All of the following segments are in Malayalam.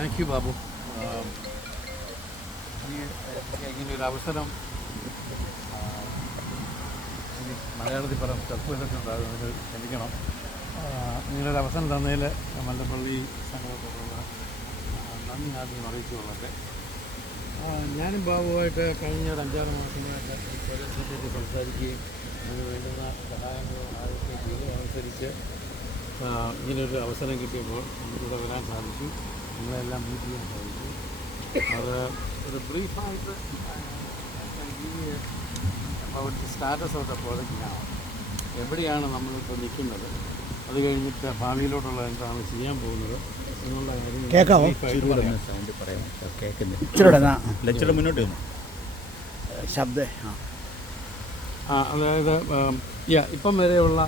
Thank you Babu. ഇങ്ങനൊരു അവസരം മലയാളത്തിൽ പറയാം, സ്റ്റെപ്പ് ഇതൊക്കെ ഉണ്ടാകും, അതിൽ ക്ഷമിക്കണം. ഇങ്ങനൊരു അവസരം തന്നതിൽ മല്ലപ്പള്ളി സംഘത്തോടുള്ള നന്ദി ആദ്യം അറിയിച്ചുകൊള്ളട്ടെ. ഞാനും ബാബുവായിട്ട് കഴിഞ്ഞ ഒരു 5-6 മാസങ്ങളായിട്ട് ഈ പ്രോജക്റ്റിനെപ്പറ്റി സംസാരിക്കുകയും അതിന് വേണ്ടുന്ന സഹായങ്ങളും ആവശ്യം അനുസരിച്ച് ഇങ്ങനൊരു അവസരം കിട്ടിയപ്പോൾ നമുക്കിവിടെ വരാൻ സാധിച്ചു, നിങ്ങളെല്ലാം മീറ്റ് ചെയ്യാൻ സാധിച്ചു. അത് ഒരു ബ്രീഫായിട്ട് about status of the project ആണ്, എവിടെയാണ് നമ്മളിപ്പോൾ നിൽക്കുന്നത്, അത് കഴിഞ്ഞിട്ട് ഭാവിയിലോട്ടുള്ള എന്താണ് ചെയ്യാൻ പോകുന്നത് എന്നുള്ള അതായത് ഇപ്പം വരെയുള്ള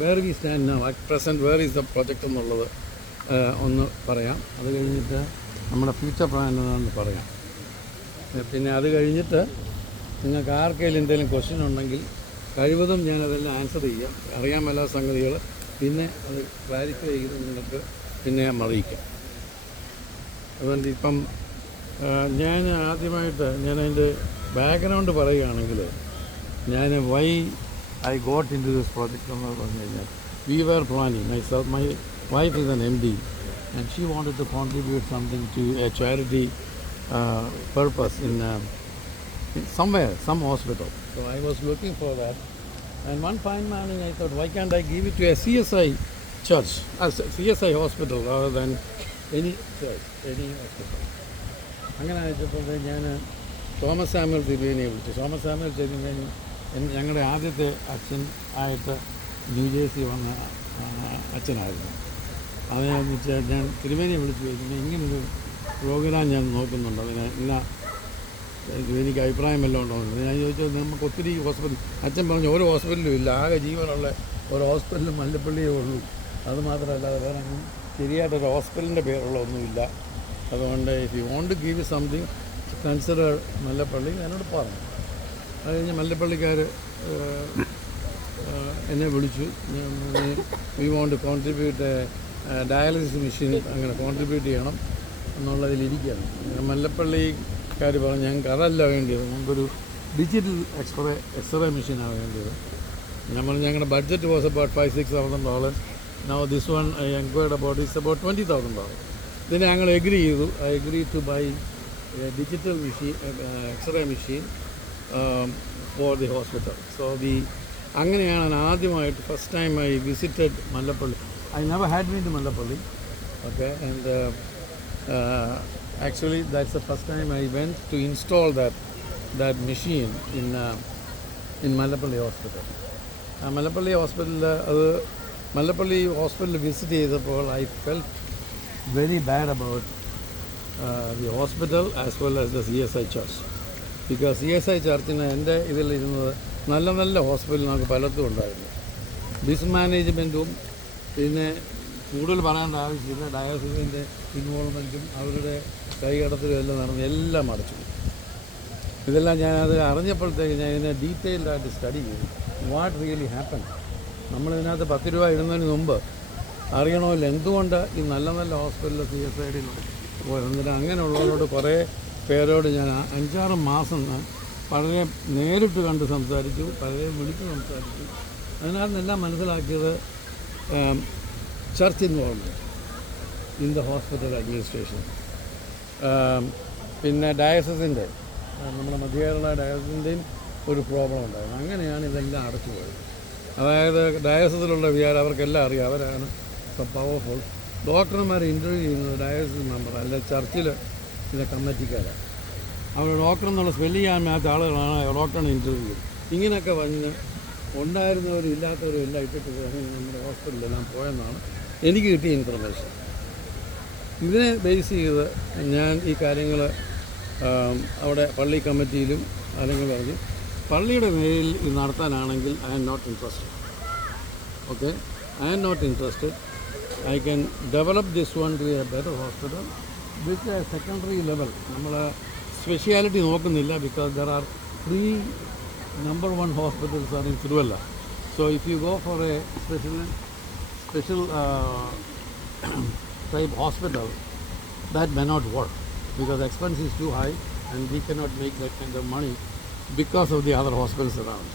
where we stand now at present, where is the project എന്നുള്ളത് ഒന്ന് പറയാം. അത് കഴിഞ്ഞിട്ട് നമ്മുടെ ഫ്യൂച്ചർ പ്ലാൻ എന്താണെന്ന് പറയാം. പിന്നെ അത് കഴിഞ്ഞിട്ട് നിങ്ങൾക്ക് ആർക്കെങ്കിലും എന്തെങ്കിലും ക്വസ്റ്റ്യൻ ഉണ്ടെങ്കിൽ കഴിവതും ഞാനതെല്ലാം ആൻസർ ചെയ്യാം. അറിയാൻ മേലാത്ത സംഗതികൾ പിന്നെ അത് ക്ലാരിഫൈ ചെയ്ത് നിങ്ങൾക്ക് പിന്നെ അറിയിക്കാം. അതുകൊണ്ട് ഇപ്പം ഞാൻ ആദ്യമായിട്ട് അതിൻ്റെ ബാക്ക്ഗ്രൗണ്ട് പറയുകയാണെങ്കിൽ, ഞാൻ why I got into this project എന്ന് പറഞ്ഞു കഴിഞ്ഞാൽ, we were planning, my wife is an MD and she wanted to contribute something to a charity purpose in somewhere, some hospital. So I was looking for that, and one fine morning I thought, why can't I give it to a CSI church, CSI hospital rather than any church, any hospital. അങ്ങനെ അയച്ചപ്പോൾ ഞാൻ തോമസ് സാമുവൽ തിരുവേനിയെ വിളിച്ചു. തോമസ് സാമുവൽ തിരുവേനി ഞങ്ങളുടെ ആദ്യത്തെ അച്ഛൻ ആയിട്ട് NJ വന്ന അച്ഛനായിരുന്നു. അതിനെന്ന് വെച്ചാൽ ഞാൻ തിരുവേനിയെ വിളിച്ചു ചോദിച്ചു, ഇങ്ങനൊരു പ്രോഗ്രാം ഞാൻ നോക്കുന്നുണ്ട്, അതിന് എനിക്ക് അഭിപ്രായം വല്ലതും ഉണ്ടോയെന്ന് ഞാൻ ചോദിച്ചത്. നമുക്ക് ഒത്തിരി ഹോസ്പിറ്റൽ, അച്ഛൻ പറഞ്ഞു ഒരു ഹോസ്പിറ്റലും ഇല്ല, ആകെ ജീവനുള്ള ഒരു ഹോസ്പിറ്റലും മല്ലപ്പള്ളിയേ ഉള്ളൂ, അത് മാത്രമല്ലാതെ വേറെ ശരിയായിട്ടൊരു ഹോസ്പിറ്റലിൻ്റെ പേരുള്ള ഒന്നുമില്ല. അതുകൊണ്ട് if you want to give something consider Mallappally എന്നോട് പറഞ്ഞു. അത് കഴിഞ്ഞ് മല്ലപ്പള്ളിക്കാർ എന്നെ വിളിച്ചു, we want to contribute dialysis machine അങ്ങനെ കോൺട്രിബ്യൂട്ട് ചെയ്യണം എന്നുള്ളതിലിരിക്കുകയാണ്. മല്ലപ്പള്ളിക്കാർ പറഞ്ഞു ഞങ്ങൾക്ക് അതല്ല വേണ്ടിയത്, ഞങ്ങൾക്കൊരു ഡിജിറ്റൽ എക്സ്റേ മെഷീനാണ് വേണ്ടിയത്. ഞാൻ പറഞ്ഞു ഞങ്ങളുടെ budget was about $5,000-6,000. Now this one I enquired about its about $20,000. ഇതിന് ഞങ്ങൾ എഗ്രി ചെയ്തു. I agree to buy digital machine, x-ray machine for the hospital. So അങ്ങനെയാണ് ആദ്യമായിട്ട് first time I visited Mallappally. I never had been to Mallapalli, okay, and actually that's the first time I went to install that machine in Mallapalli Hospital. Mallapalli Hospital visit ചെയ്തപ്പോൾ I felt very bad about the hospital as well as the CSI church, because CSI ചർച്ചിന് എൻ്റെ ഇതിലിരുന്നത് നല്ല നല്ല ഹോസ്പിറ്റൽ നമുക്ക് പലതും ഉണ്ടായിരുന്നു. ഡിസ്മാനേജ്മെൻറ്റും പിന്നെ കൂടുതൽ പറയേണ്ട ആവശ്യമില്ല, ഡയാലിസിസിൻ്റെ ഇൻവോൾവ്മെൻറ്റും അവരുടെ കൈകടത്തലും എല്ലാം നടന്ന് എല്ലാം അടച്ചു. ഇതെല്ലാം ഞാനത് അറിഞ്ഞപ്പോഴത്തേക്ക് ഞാൻ ഇതിനെ ഡീറ്റെയിൽഡായിട്ട് സ്റ്റഡി ചെയ്തു, വാട്ട് റിയലി ഹാപ്പൻ. നമ്മളിതിനകത്ത് 10 രൂപ ഇടുന്നതിന് മുമ്പ് അറിയണമല്ലോ എന്തുകൊണ്ട് ഈ നല്ല നല്ല ഹോസ്പിറ്റലിൽ CSID എന്നിട്ട് അങ്ങനെയുള്ളവരോട് കുറേ പേരോട് ഞാൻ 5-6 മാസം പലരെ നേരിട്ട് കണ്ട് സംസാരിച്ചു, പലരെ വിളിച്ച് സംസാരിച്ചു. അതിനകത്തെല്ലാം മനസ്സിലാക്കിയത് church involvement in the hospital administration, പിന്നെ ഡയസിസിൻ്റെ, നമ്മുടെ മധ്യകേരള ഡയസിൻ്റെയും ഒരു പ്രോബ്ലം ഉണ്ടായിരുന്നു. അങ്ങനെയാണ് ഇതെല്ലാം അടച്ചു പോയത്. അതായത് ഡയസിസിലുള്ള വിചാരം അവർക്കെല്ലാം അറിയാം, അവരാണ് പവർഫുൾ. ഡോക്ടർമാരെ ഇൻ്റർവ്യൂ ചെയ്യുന്നത് ഡയസിസ് മെമ്പർ അല്ല, ചർച്ചിൽ ഇതിൻ്റെ കമ്മിറ്റിക്കാരാണ്. അവർ ഡോക്ടർ എന്നുള്ള സ്പെല്ല് ചെയ്യാൻ മേലാത്ത ആളുകളാണ് ഡോക്ടറിനെ ഇൻ്റർവ്യൂ ചെയ്യും. ഇങ്ങനെയൊക്കെ വന്ന് ഉണ്ടായിരുന്നവരും ഇല്ലാത്തവരും എല്ലാം ഇട്ടിട്ട് നമ്മുടെ ഹോസ്പിറ്റലിലെല്ലാം പോയെന്നാണ് എനിക്ക് കിട്ടിയ ഇൻഫർമേഷൻ. ഇതിനെ ബേസ് ചെയ്ത് ഞാൻ ഈ കാര്യങ്ങൾ അവിടെ പള്ളി കമ്മിറ്റിയിലും അല്ലെങ്കിൽ പറഞ്ഞു, പള്ളിയുടെ മേലിൽ ഇത് നടത്താനാണെങ്കിൽ I am not interested. Okay, I am not interested. I can develop this one to a better hospital with a secondary level. നമ്മൾ സ്പെഷ്യാലിറ്റി നോക്കുന്നില്ല, because there are 3 number 1 hospitals are in Tiruvalla. So if you go for a special type hospital, that may not work because the expense is too high and we cannot make that kind of money because of the other hospitals around.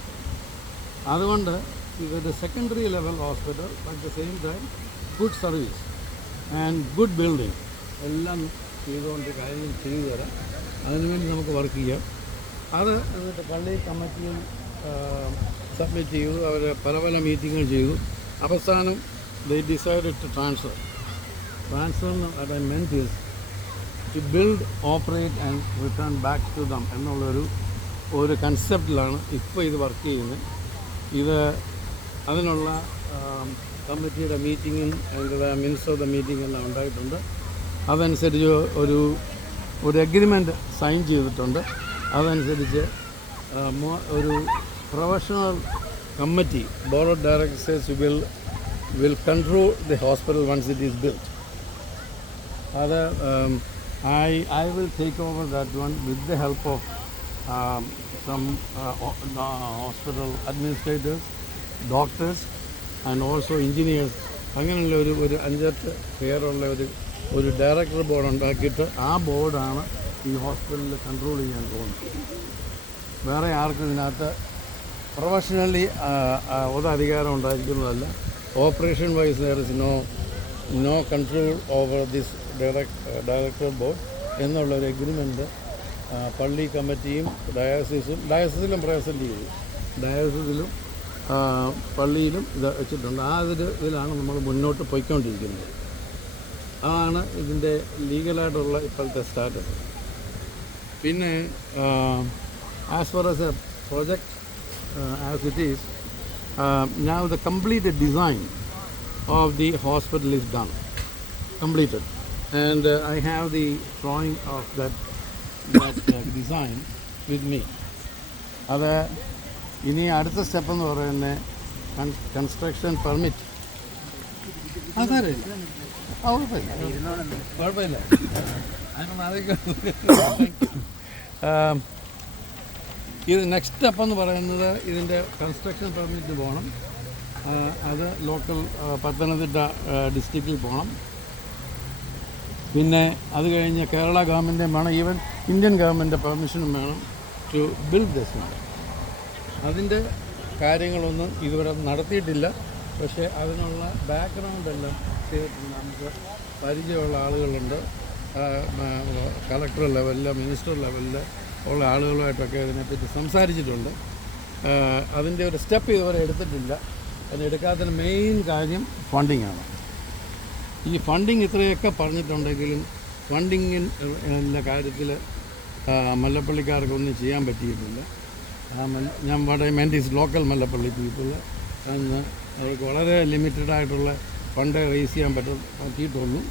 അതുകൊണ്ട് ഇതൊരു secondary level hospital at the same time good service and good building എല്ലാം ചെയ്തുകൊണ്ട് കാര്യങ്ങൾ ചെയ്തു തരാം. അതിനുവേണ്ടി നമുക്ക് വർക്ക് ചെയ്യാം. അത് എന്നിട്ട് പള്ളി കമ്മിറ്റിയിൽ സബ്മിറ്റ് ചെയ്തു. അവർ പല പല മീറ്റിങ്ങുകൾ ചെയ്തു. അവസാനം they decided to transfer what I meant is to build, operate and return back to them എന്നുള്ളൊരു കൺസെപ്റ്റിലാണ് ഇപ്പോൾ ഇത് വർക്ക് ചെയ്യുന്നത്. ഇത് അതിനുള്ള കമ്മിറ്റിയുടെ മീറ്റിങ്ങും അതിൻ്റെ മിനിറ്റ്സ് ഓഫ് ദ മീറ്റിംഗ് എല്ലാം ഉണ്ടായിട്ടുണ്ട്. അതനുസരിച്ച് ഒരു എഗ്രിമെൻറ്റ് സൈൻ ചെയ്തിട്ടുണ്ട്. അതനുസരിച്ച് ഒരു professional committee board of directors will control the hospital once it is built. I will take over that one with the help of some hospital administrators, doctors and also engineers. അങ്ങനെയുള്ള ഒരു 5-8 പേരുള്ള ഒരു ഡയറക്ടർ ബോർഡ് ഉണ്ടാക്കിയിട്ട് ആ ബോർഡാണ് ഈ ഹോസ്പിറ്റലിൽ കൺട്രോൾ ചെയ്യാൻ പോകുന്നത്. വേറെ ആർക്കും ഇതിനകത്ത് പ്രൊഫഷണലി ഒരു അധികാരം ഉണ്ടായിരിക്കുന്നതല്ല. Operation wise there is no control over this director board എന്നുള്ളൊരു എഗ്രിമെൻറ്റ് പള്ളി കമ്മിറ്റിയും ഡയസിസിലും പ്രസൻറ്റ് ചെയ്തു. ഡയസിസിലും പള്ളിയിലും ഇത് വെച്ചിട്ടുണ്ട്. ഇതിലാണ് നമ്മൾ മുന്നോട്ട് പോയിക്കൊണ്ടിരിക്കുന്നത്. അതാണ് ഇതിൻ്റെ ലീഗലായിട്ടുള്ള ഇപ്പോഴത്തെ സ്റ്റാറ്റസ്. പിന്നെ as far as A project as it is, now the completed design of the hospital is done, completed, and I have the drawing of that design with me. അത് ഇനി അടുത്ത സ്റ്റെപ്പ് എന്ന് പറയുന്നത് കൺസ്ട്രക്ഷൻ പെർമിറ്റ്. കുഴപ്പമില്ല. ഇത് നെക്സ്റ്റ് സ്റ്റെപ്പ് എന്ന് പറയുന്നത് ഇതിൻ്റെ കൺസ്ട്രക്ഷൻ പെർമിറ്റ് പോകണം. അത് ലോക്കൽ പത്തനംതിട്ട ഡിസ്ട്രിക്റ്റിൽ പോകണം. പിന്നെ അത് കഴിഞ്ഞ് കേരള ഗവൺമെൻറ്റും വേണം, ഈവൻ ഇന്ത്യൻ ഗവൺമെൻറ്റിൻ്റെ പെർമിഷനും വേണം ടു ബിൽഡ് ദിസ് സെൻ്റർ. അതിൻ്റെ കാര്യങ്ങളൊന്നും ഇതുവരെ നടത്തിയിട്ടില്ല. പക്ഷേ അതിനുള്ള ബാക്ക്ഗ്രൗണ്ട് എല്ലാം ചെയ്തിട്ടുണ്ട്. നമുക്ക് പരിചയമുള്ള ആളുകളുണ്ട്. കളക്ടർ ലെവലിൽ, മിനിസ്റ്റർ ലെവലിൽ ഉള്ള ആളുകളുമായിട്ടൊക്കെ ഇതിനെപ്പറ്റി സംസാരിച്ചിട്ടുണ്ട്. അതിൻ്റെ ഒരു സ്റ്റെപ്പ് ഇതുവരെ എടുത്തിട്ടില്ല. അതിനെടുക്കാത്തതിന് മെയിൻ കാര്യം ഫണ്ടിങ്ങാണ്. ഈ ഫണ്ടിങ് ഇത്രയൊക്കെ പറഞ്ഞിട്ടുണ്ടെങ്കിലും ഫണ്ടിങ്ങിൻ്റെ കാര്യത്തിൽ മല്ലപ്പള്ളിക്കാർക്കൊന്നും ചെയ്യാൻ പറ്റിയിട്ടില്ല. ഞാൻ വളരെ മെൻറ്റീസ് ലോക്കൽ മല്ലപ്പള്ളി പീപ്പിൾ അന്ന് അവർക്ക് വളരെ ലിമിറ്റഡ് ആയിട്ടുള്ള ഫണ്ട് റേസ് ചെയ്യാൻ പറ്റിയിട്ടുള്ളൂ.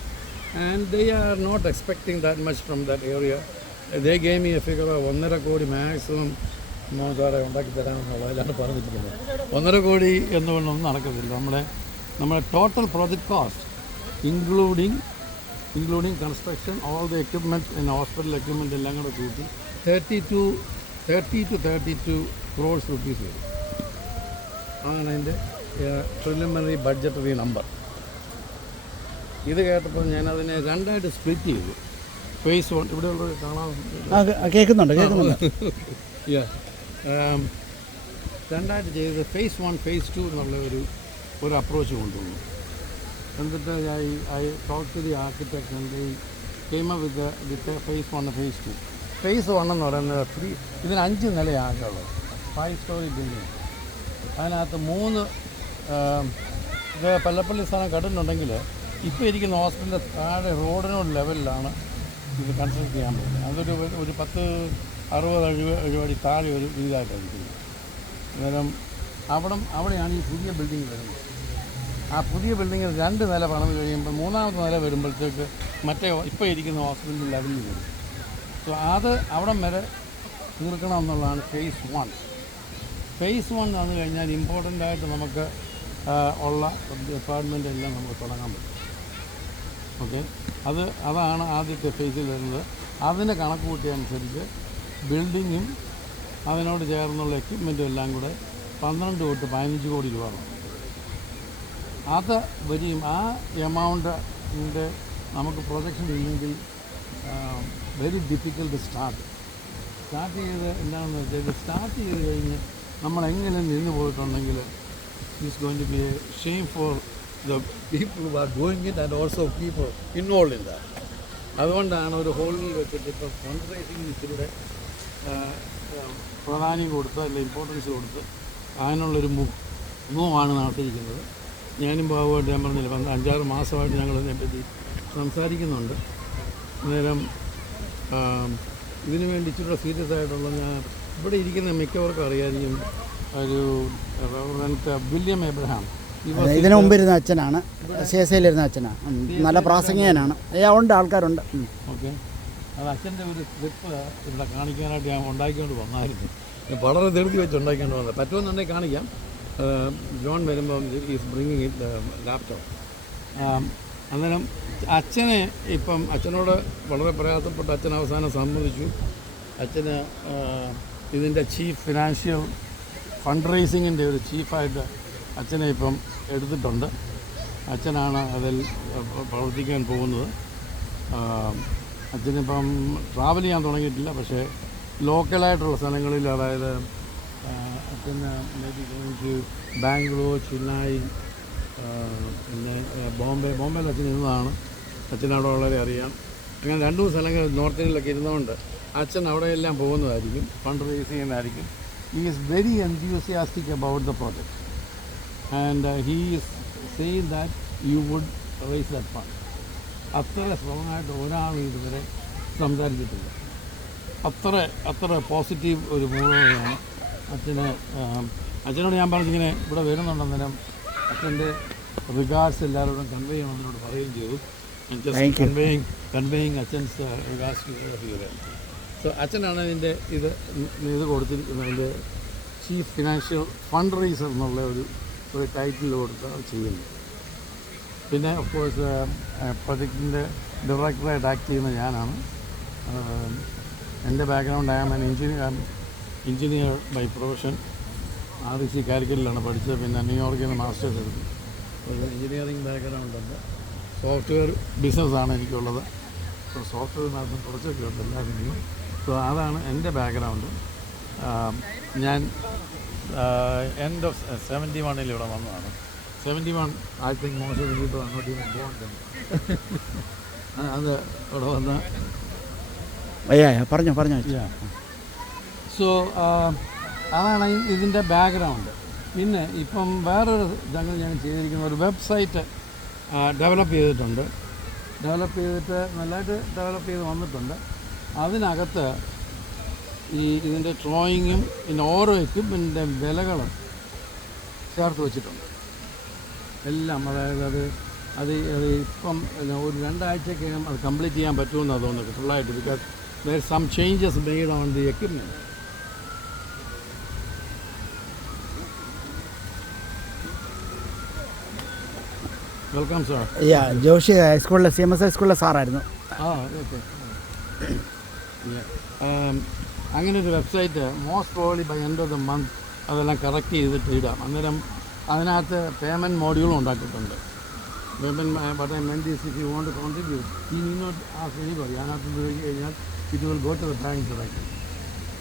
And they are not expecting that much from that area. They gave me a figure 1.5 കോടി മാക്സിമം സാറേ ഉണ്ടാക്കി തരാമെന്നുള്ളതിലാണ് പറഞ്ഞിരിക്കുന്നത്. 1.5 കോടി എന്നുകൊണ്ടൊന്നും നടക്കത്തില്ല. നമ്മുടെ total project cost including construction, all the equipment in hospital equipment എല്ലാം കൂടെ കൂട്ടി 30 to 32 crores rupees വരും. അങ്ങനെ അതിൻ്റെ പ്രിലിമിനറി ബഡ്ജറ്ററി നമ്പർ. ഇത് കേട്ടപ്പോൾ ഞാനതിനെ രണ്ടായിട്ട് സ്പ്ലിറ്റ് ചെയ്തു. ഫേസ് 1 ഇവിടെ ഉള്ള കാണാൻ കേൾക്കുന്നുണ്ട് രണ്ടായിട്ട് ചെയ്ത് ഫേസ് 1 ഫേസ് 2 എന്നുള്ള ഒരു അപ്രോച്ച് കൊണ്ടുവന്നു. എന്നിട്ട് I talk to the architect and came up with phase 1 phase 2. Phase 1 എന്ന് പറയുന്നത് ഇതിന് 5 നിലയാകുള്ളത്, 5 സ്റ്റോറി ബിൽഡിംഗ്. അതിനകത്ത് 3 ഇത് പല്ലപ്പള്ളി സ്ഥലം കണ്ടിട്ടുണ്ടെങ്കിൽ ഇപ്പോൾ ഇരിക്കുന്ന ഹോസ്പിറ്റലിൻ്റെ താഴെ റോഡിനോട് ലെവലിലാണ് ഇത് കൺസ്ട്രക്ട് ചെയ്യാൻ പറ്റുന്നത്. അതൊരു 10-60-70 അടി താഴെ ഒരു വീടായിട്ടായിരിക്കുന്നത്. അന്നേരം അവിടെയാണ് ഈ പുതിയ ബിൽഡിംഗ് വരുന്നത്. ആ പുതിയ ബിൽഡിങ്ങിൽ 2 നില പണിത് കഴിയുമ്പോൾ 3ാമത്തെ നില വരുമ്പോഴത്തേക്ക് മറ്റേ ഇപ്പോൾ ഇരിക്കുന്ന ഹോസ്പിറ്റലിൽ ലെവലിൽ വരും. സോ അത് അവിടം വരെ തീർക്കണം എന്നുള്ളതാണ് ഫേസ് 1. ഫേസ് 1 വന്നു കഴിഞ്ഞാൽ ഇമ്പോർട്ടൻ്റ് ആയിട്ട് നമുക്ക് ഉള്ള ഡിപ്പാർട്ട്മെൻ്റ് എല്ലാം നമുക്ക് തുടങ്ങാൻ പറ്റും. ഓക്കെ, അതാണ് ആദ്യത്തെ ഫേസിൽ വരുന്നത്. അതിന് കണക്ക് കൂട്ടിയനുസരിച്ച് ബിൽഡിങ്ങും അതിനോട് ചേർന്നുള്ള എക്യുപ്മെൻറ്റും എല്ലാം കൂടെ 12 തൊട്ട് 15 കോടി രൂപ വേണം. അത് വരികയും ആ എമൗണ്ടിൻ്റെ നമുക്ക് പ്രൊജക്ഷൻ ഇല്ലെങ്കിൽ വെരി ഡിഫിക്കൽട്ട് സ്റ്റാർട്ട് ചെയ്ത് എന്താണെന്ന് വെച്ചാൽ ഇത് സ്റ്റാർട്ട് ചെയ്ത് കഴിഞ്ഞ് നമ്മളെങ്ങനെ നിന്ന് പോയിട്ടുണ്ടെങ്കിൽ it's going to be a shame for the people who are doing it and also people involve in that. അതുകൊണ്ടാണ് ഒരു ഹോളിൽ വെച്ചിട്ട് ഇപ്പോൾ ഫണ്ട് റൈസിങ്ങിന് ഇച്ചിരിയുടെ പ്രാധാന്യം കൊടുത്ത് അല്ലെങ്കിൽ ഇമ്പോർട്ടൻസ് കൊടുത്ത് അതിനുള്ളൊരു മൂവാണ് നടത്തിയിരിക്കുന്നത്. ഞാനും ബാബുവായിട്ട് ഞാൻ പറഞ്ഞില്ല 5-6 മാസമായിട്ട് ഞങ്ങൾ ഇതിനെപ്പറ്റി സംസാരിക്കുന്നുണ്ട്. അന്നേരം ഇതിനു വേണ്ടി ഇച്ചിരി സീരിയസ് ആയിട്ടുള്ള ഞാൻ ഇവിടെ ഇരിക്കുന്ന മിക്കവർക്കും അറിയാമായിരിക്കും ഒരു വില്യം എബ്രഹാം. ഇതിനു മുമ്പ് ഇരുന്ന അച്ഛനാണ്, CSIയിലിരുന്ന അച്ഛനാണ്, നല്ല പ്രാസംഗികനാണ്. ഉണ്ട്, ആൾക്കാരുണ്ട്. ഓക്കെ, അത് അച്ഛൻ്റെ ഒരു ക്ലിപ്പ് ഇവിടെ കാണിക്കാനായിട്ട് ഞാൻ ഉണ്ടാക്കിക്കൊണ്ട് വന്നായിരുന്നു. വളരെ ധൃതി വെച്ച് ഉണ്ടാക്കിക്കൊണ്ട് വന്നത്. പറ്റുമെന്നുണ്ടെങ്കിൽ കാണിക്കാം. ജോൺ വരുമ്പം ഈസ് ബ്രിങ്ങിങ് ഇറ്റ് ലാപ്ടോപ്പ്. അന്നേരം അച്ഛനെ ഇപ്പം അച്ഛനോട് വളരെ പ്രയാസപ്പെട്ട് അച്ഛൻ അവസാനം സമ്മതിച്ചു. അച്ഛന് ഇതിൻ്റെ ചീഫ് ഫിനാൻഷ്യൽ ഫണ്ട് റൈസിങ്ങിൻ്റെ ഒരു ചീഫായിട്ട് അച്ഛനെ ഇപ്പം എടുത്തിട്ടുണ്ട്. അച്ഛനാണ് അതിൽ പ്രവർത്തിക്കാൻ പോകുന്നത്. അച്ഛനിപ്പം ട്രാവൽ ചെയ്യാൻ തുടങ്ങിയിട്ടില്ല, പക്ഷേ ലോക്കലായിട്ടുള്ള സ്ഥലങ്ങളിൽ, അതായത് അച്ഛന് ബാംഗ്ലൂർ, ചെന്നൈ, പിന്നെ ബോംബെയിൽ അച്ഛൻ ഇരുന്നതാണ്. അച്ഛനവിടെ വളരെ അറിയാം. അങ്ങനെ 2 സ്ഥലങ്ങൾ നോർത്ത് ഇന്ത്യയിലൊക്കെ ഇരുന്നുകൊണ്ട് അച്ഛൻ അവിടെയെല്ലാം പോകുന്നതായിരിക്കും, ഫണ്ട് റൈസ് ചെയ്യുന്നതായിരിക്കും. He is very enthusiastic about the project and he is saying that you would raise that fund. അത്ര സ്ട്രോങ് ആയിട്ട് ഒരാളും ഇതുവരെ സംസാരിച്ചിട്ടില്ല. അത്ര പോസിറ്റീവ് ഒരു മൂലമാണ് അച്ഛനോട് ഞാൻ പറഞ്ഞിങ്ങനെ ഇവിടെ വരുന്നുണ്ടെന്നേരം അച്ഛൻ്റെ റിഗാർഡ്സ് എല്ലാവരോടും കൺവേ ചെയ്യണമെന്നോട് പറയുകയും ചെയ്തു. കൺവേയിങ് അച്ഛൻസ് റിഗാർഡ്സ് ടു ഹിയർ. സോ അച്ഛനാണ് ഇത് കൊടുത്തിരിക്കുന്നത്. അതിൻ്റെ ചീഫ് ഫിനാൻഷ്യൽ ഫണ്ട് റൈസർ എന്നുള്ള ഒരു ടൈറ്റിൽ കൊടുത്ത് ചെയ്യുന്നത്. പിന്നെ ഓഫ് കോഴ്സ് പ്രൊജക്റ്റിൻ്റെ ഡയറക്ടറായിട്ട് ആക്ട് ചെയ്യുന്ന ഞാനാണ്. എൻ്റെ background am an engineer by profession. REC കാലിക്കറ്റിലാണ് പഠിച്ചത്. പിന്നെ ന്യൂയോർക്കിൽ നിന്ന് മാസ്റ്റേഴ്സ് എടുത്തു. ഒരു എഞ്ചിനീയറിംഗ് ബാക്ക്ഗ്രൗണ്ടുണ്ട്. സോഫ്റ്റ്വെയർ ബിസിനസ്സാണ് എനിക്കുള്ളത്. അപ്പോൾ സോഫ്റ്റ്വെയറിനകത്തും കുറച്ചൊക്കെ ഉണ്ട് എല്ലാത്തിനും. സോ അതാണ് എൻ്റെ ബാക്ക്ഗ്രൗണ്ട്. ഞാൻ എൻഡ് ഓഫ് 71 ഇവിടെ വന്നതാണ്. 71 I think most of the people are not even born then. അത് ഇവിടെ വന്ന് പറഞ്ഞു. സോ അതാണ് ഇതിൻ്റെ ബാക്ക്ഗ്രൗണ്ട്. പിന്നെ ഇപ്പം വേറൊരു ഞങ്ങൾ ചെയ്തിരിക്കുന്ന ഒരു വെബ്സൈറ്റ് ഡെവലപ്പ് ചെയ്തിട്ടുണ്ട്. നല്ലതായിട്ട് ഡെവലപ്പ് ചെയ്ത് വന്നിട്ടുണ്ട്. അതിനകത്ത് ഇതിൻ്റെ ഡ്രോയിങ്ങും പിന്നെ ഓരോ എക്യുപ്മെൻറ്റിൻ്റെ വിലകൾ ചേർത്ത് വെച്ചിട്ടുണ്ട് എല്ലാം. അതായത് അത് ഇപ്പം ഒരു 2 ആഴ്ചക്കകം അത് കംപ്ലീറ്റ് ചെയ്യാൻ പറ്റുമെന്നാണ് തോന്നുന്നത് ഫുള്ളായിട്ട്. Because there are some changes made on the equipment. Welcome, sir. Joshi ഹൈസ്കൂളിലെ CMS ഹൈസ്കൂളിലെ സാറായിരുന്നു. ഓക്കെ. അങ്ങനെ ഒരു website most probably by end of the month അതെല്ലാം കറക്റ്റ് ചെയ്തിട്ട് ഇടാം. അന്നേരം അതിനകത്ത് പേയ്മെൻറ്റ് മോഡ്യൂളും ഉണ്ടാക്കിയിട്ടുണ്ട്. But I meant this, if you want to contribute, you need not ask anybody. അതിനകത്ത് ഉപയോഗിച്ച് കഴിഞ്ഞാൽ it will go to the bank directly.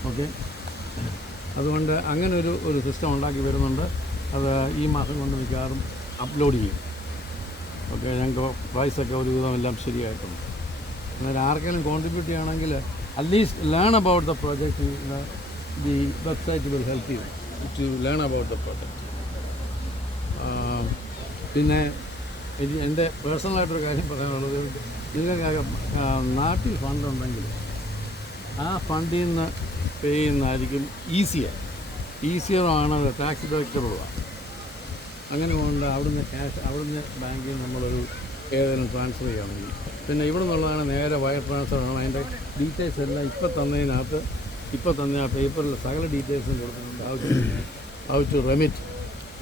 Okay, അതുകൊണ്ട് അങ്ങനെ ഒരു സിസ്റ്റം ഉണ്ടാക്കി വരുന്നുണ്ട്. അത് ഈ മാസം കൊണ്ട് മിക്കവാറും അപ്ലോഡ് ചെയ്യും. ഓക്കെ, ഞങ്ങൾക്ക് പ്രൈസൊക്കെ ഒരുവിധം എല്ലാം ശരിയായിട്ടുണ്ട്. അന്നേരം ആർക്കെങ്കിലും കോൺട്രിബ്യൂട്ട് ചെയ്യണമെങ്കിൽ at least learn about the project. The website will help you to learn about the project. പിന്നെ എൻ്റെ പേഴ്സണലായിട്ടൊരു കാര്യം പറയാനുള്ളത്, ഇതിനൊക്കെ നാട്ടിൽ ഫണ്ടുണ്ടെങ്കിൽ ആ ഫണ്ടിൽ നിന്ന് പേ ചെയ്യുന്നതായിരിക്കും ഈസിയറാണ്, ടാക്സ് ഡിഡക്റ്റബിളുമാണ്. അങ്ങനെ കൊണ്ട് അവിടുന്ന് ബാങ്കിൽ നമ്മളൊരു ഏതെങ്കിലും ട്രാൻസ്ഫർ ചെയ്യുകയാണെങ്കിൽ പിന്നെ ഇവിടെ നിന്നുള്ളതാണ് നേരെ വയർ ട്രാൻസ്ഫർ ആണ്. അതിൻ്റെ ഡീറ്റെയിൽസ് എല്ലാം ഇപ്പം തന്നെ ആ പേപ്പറിൽ സകല ഡീറ്റെയിൽസും കൊടുക്കുന്നുണ്ട്. How to remit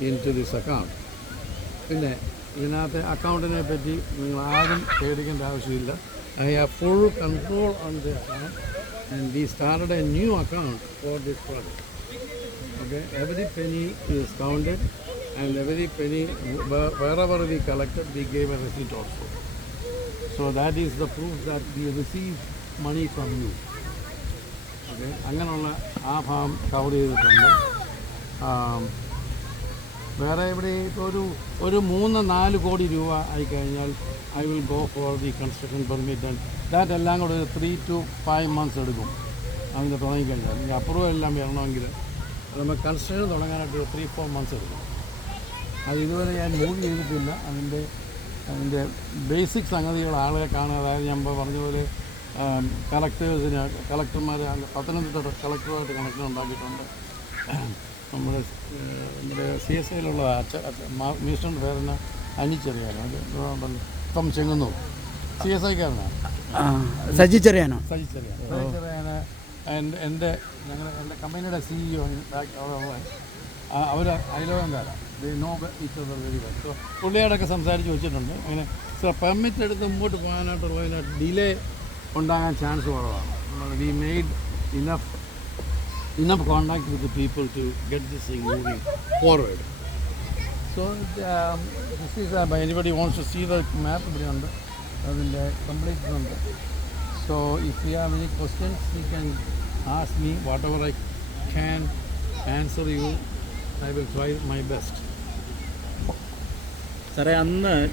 into this account. പിന്നെ ഇതിനകത്ത് അക്കൗണ്ടിനെ പറ്റി നിങ്ങൾ ആരും പേടിക്കേണ്ട ആവശ്യമില്ല. I have full control on the account and we started a new account for this project. Okay, every penny is counted and every penny, wherever we collected, we gave a receipt also. So that is the proof that we received money from you. Okay, അങ്ങനെയുള്ള ആ ഭാഗം കവർ ചെയ്തിട്ടുണ്ട്. വേറെ ഇവിടെ ഇപ്പോൾ ഒരു 3-4 കോടി രൂപ ആയിക്കഴിഞ്ഞാൽ I will go for the construction permit and that എല്ലാം കൂടെ ഒരു 3 to 5 months എടുക്കും അതിൻ്റെ തുടങ്ങിക്കഴിഞ്ഞാൽ. ഈ അപ്രൂവൽ എല്ലാം വരണമെങ്കിൽ നമുക്ക് കൺസ്ട്രക്ഷൻ തുടങ്ങാനായിട്ട് ഒരു 3-4 months എടുക്കും. അത് ഇതുവരെ ഞാൻ മൂവ് ചെയ്തിട്ടില്ല. അതിൻ്റെ ബേസിക് സംഗതികൾ ആളുകളെ കാണുക. അതായത് ഞാൻ പറഞ്ഞതുപോലെ കളക്ടർമാർ പത്തനംതിട്ട കളക്ടറുമായിട്ട് കണക്ഷൻ ഉണ്ടാക്കിയിട്ടുണ്ട്. നമ്മുടെ CSIയിലുള്ള മിനിസ്റ്ററിൻ്റെ പേരെന്ന് അനിച്ചറിയാനോ, അത് ഇപ്പം ചെങ്ങന്നൂർ CSIക്കാരനാണ്. സജിച്ചെറിയാനോ? സജിച്ചറിയാന് എൻ്റെ കമ്പനിയുടെ CEO അവർ അയലോകംകാരാണ്. Know each other very well. So പുള്ളിയോടൊക്കെ സംസാരിച്ച് വെച്ചിട്ടുണ്ട്. അങ്ങനെ പെർമിറ്റ് എടുത്ത് മുമ്പോട്ട് പോകാനായിട്ടുള്ള ഡിലേ ഉണ്ടാകാൻ ചാൻസ് കുറവാണ്. We made enough contact with the people to get this thing moving forward. So this is by anybody wants to see the map ഇവിടെ ഉണ്ട്, അതിൻ്റെ കംപ്ലീറ്റ് ഉണ്ട്. So if you have any questions you can ask me. Whatever I can answer you, I will try my best. സാറേ, അന്ന്